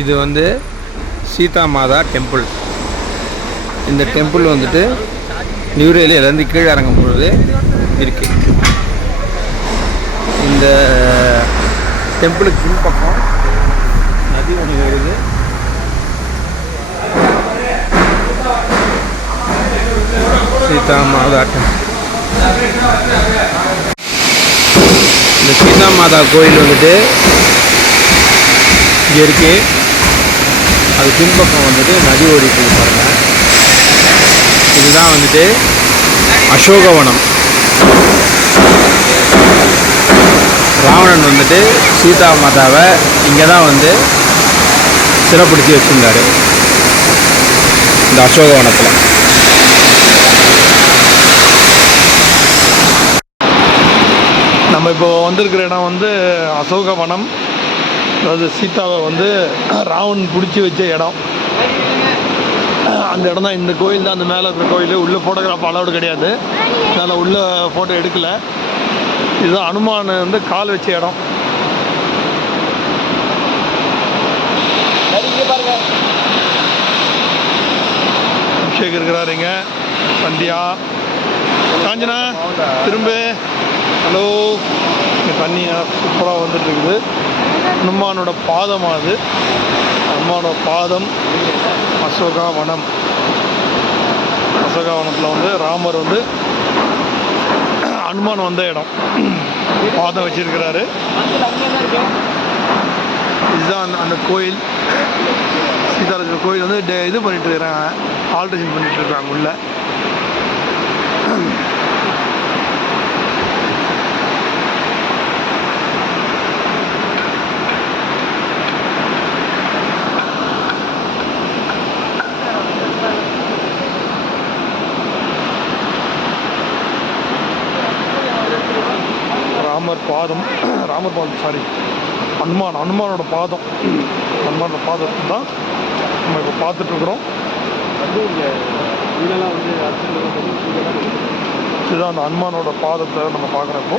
இது வந்து சீதா மாதா டெம்பிள். இந்த டெம்பிள் வந்துட்டு நியூரேலியிலேருந்து கீழே இறங்கும் பொழுது இருக்கு. இந்த டெம்பிளுக்கு பின்பக்கம் நதி ஒன்று வருது. சீதா மாதா டெம்பிள். இந்த சீதா மாதா கோயில் வந்துட்டு இங்கே இருக்கு. அது பின்பக்கம் வந்துட்டு நதி ஓடிட்டு பாருங்க. இதுதான் வந்துட்டு அசோகவனம். ராவணன் வந்துட்டு சீதா மாதாவை இங்கே தான் வந்து சிறப்படுத்தி வச்சுருந்தார், இந்த அசோகவனத்தில். நம்ம இப்போ வந்திருக்கிற இடம் வந்து அசோகவனம். அதாவது சீதாவை வந்து ராவணன் பிடிச்சி வச்ச இடம். அந்த இடம் தான் இந்த கோயில் தான். அந்த மேலே இருக்கிற கோயில். உள்ளே ஃபோட்டோகிராஃப் அலவுடு கிடையாது, அதனால் உள்ளே ஃபோட்டோ எடுக்கலை. இதுதான் அனுமான் வந்து கால் வச்ச இடம். அபிஷேக் இருக்கிறாருங்க. சந்தியா, காஞ்சனா, திரும்ப ஹலோ. இங்கே தண்ணியாக சூப்பராக வந்துட்டு இருக்குது. ஹனுமானோட பாதம். அது ஹனுமானோட பாதம். அசோகவனம். அசோகவனத்தில் வந்து ராமர் வந்து ஹனுமான் வந்த இடம். பாதம் வச்சிருக்கிறாரு. இதுதான் அந்த கோயில். சீதாராமர் கோயில் வந்து இது பண்ணிட்டு இருக்கிறாங்க, ஆல்ட்ரேஷன் பண்ணிட்டு இருக்காங்க உள்ள. ராமர் பாதம் சாரி ஹனுமானோட பாதம். ஹனுமானோட பாதத்தை தான் நம்ம இப்போ பார்த்துட்ருக்குறோம். இதுதான் அந்த ஹனுமானோட பாதத்தை நம்ம பார்க்குறப்போ.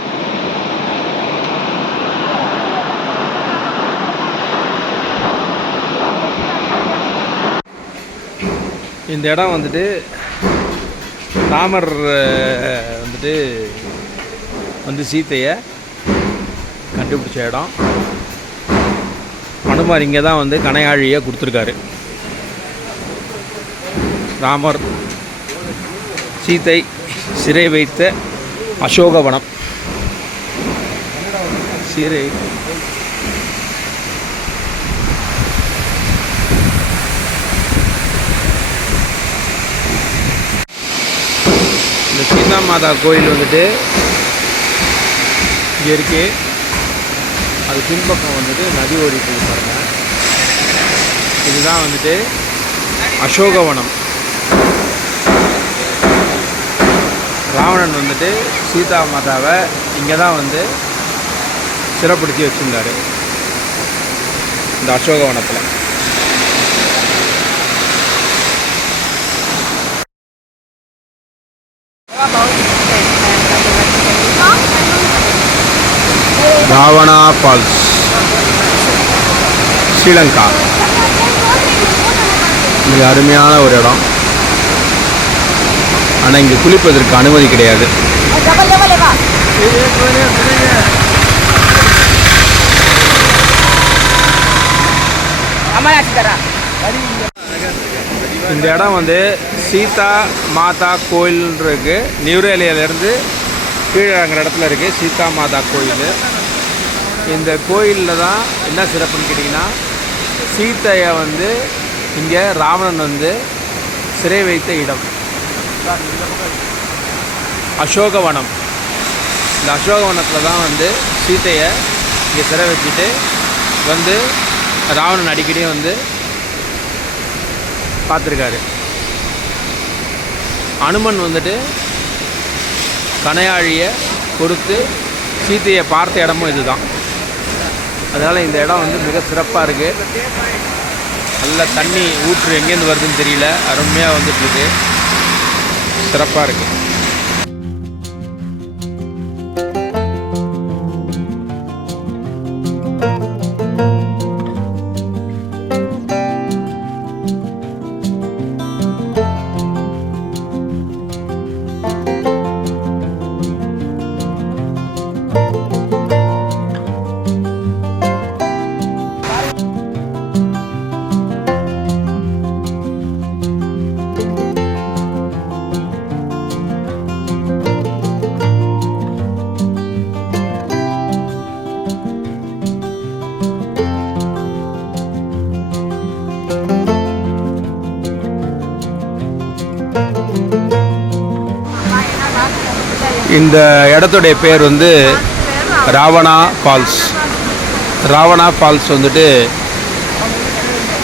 இந்த இடம் வந்துட்டு ராமர் வந்துட்டு வந்து சீத்தையை கண்டுபிடிச்ச இடம். அனுமார் இங்கே தான் வந்து கனையாழியை கொடுத்துருக்காரு. ராமர் சீத்தை சிறை வைத்த அசோகவனம். சிறை இந்த சீதா மாதா கோயில் வந்துட்டு இங்கே இருக்கு. அது பின்பக்கம் வந்துட்டு நதி ஓடிட்டு பாருங்க. இதுதான் வந்துட்டு அசோகவனம். ராவணன் வந்துட்டு சீதா மாதாவை இங்கே தான் வந்து சிறப்படுத்தி வச்சுருந்தார், இந்த அசோகவனத்தில். ராவணா ஃபால்ஸ், ஸ்ரீலங்கா. மிக அருமையான ஒரு இடம். ஆனால் இங்கே குளிப்பதற்கு அனுமதி கிடையாது. இந்த இடம் வந்து சீதா மாதா கோயில் இருக்கு. நியூரேலியிலேருந்து கீழே இறங்குற இடத்துல இருக்குது சீதா மாதா கோயில். இந்த கோயிலில் தான் என்ன சிறப்புன்னு கேட்டிங்கன்னா, சீத்தையை வந்து இங்கே ராவணன் வந்து சிறை வைத்த இடம் அசோகவனம். இந்த அசோகவனத்தில் தான் வந்து சீத்தையை இங்கே சிறை வச்சுட்டு வந்து ராவணன் அடிக்கடி வந்து பார்த்துருக்காரு. அனுமன் வந்துட்டு கனையாழியை கொடுத்து சீத்தையை பார்த்த இடமும் இதுதான். அதனால் இந்த இடம் வந்து மிக சிறப்பாக இருக்குது. நல்ல தண்ணி ஊற்று எங்கேருந்து வருதுன்னு தெரியல, அருமையாக வந்துட்டுருக்கு, சிறப்பாக இருக்குது. இந்த இடத்துடைய பேர் வந்து ராவணா ஃபால்ஸ். ராவணா ஃபால்ஸ் வந்துட்டு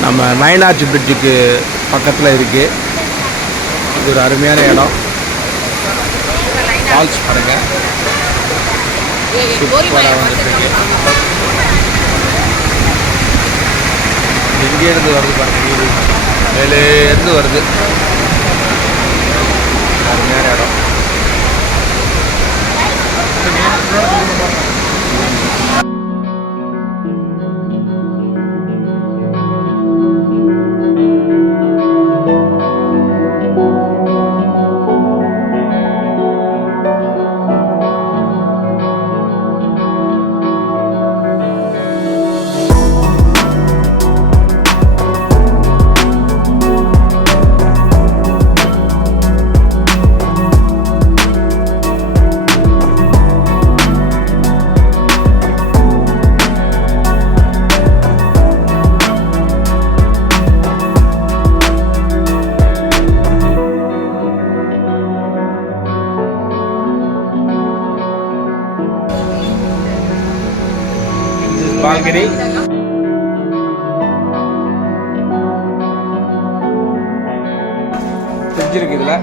நம்ம நயனாட்சி பிரிட்ஜுக்கு பக்கத்தில் இருக்குது. இது ஒரு அருமையான இடம். ஃபால்ஸ் பாருங்கள், சூப்பராக வந்துட்டுருக்கு. எங்கேருந்து வருது பாருங்கள், மேலேருந்து வருது. அருமையான இடம். பால்கனி. ஃப்ரிட்ஜ் இருக்கு இதில்.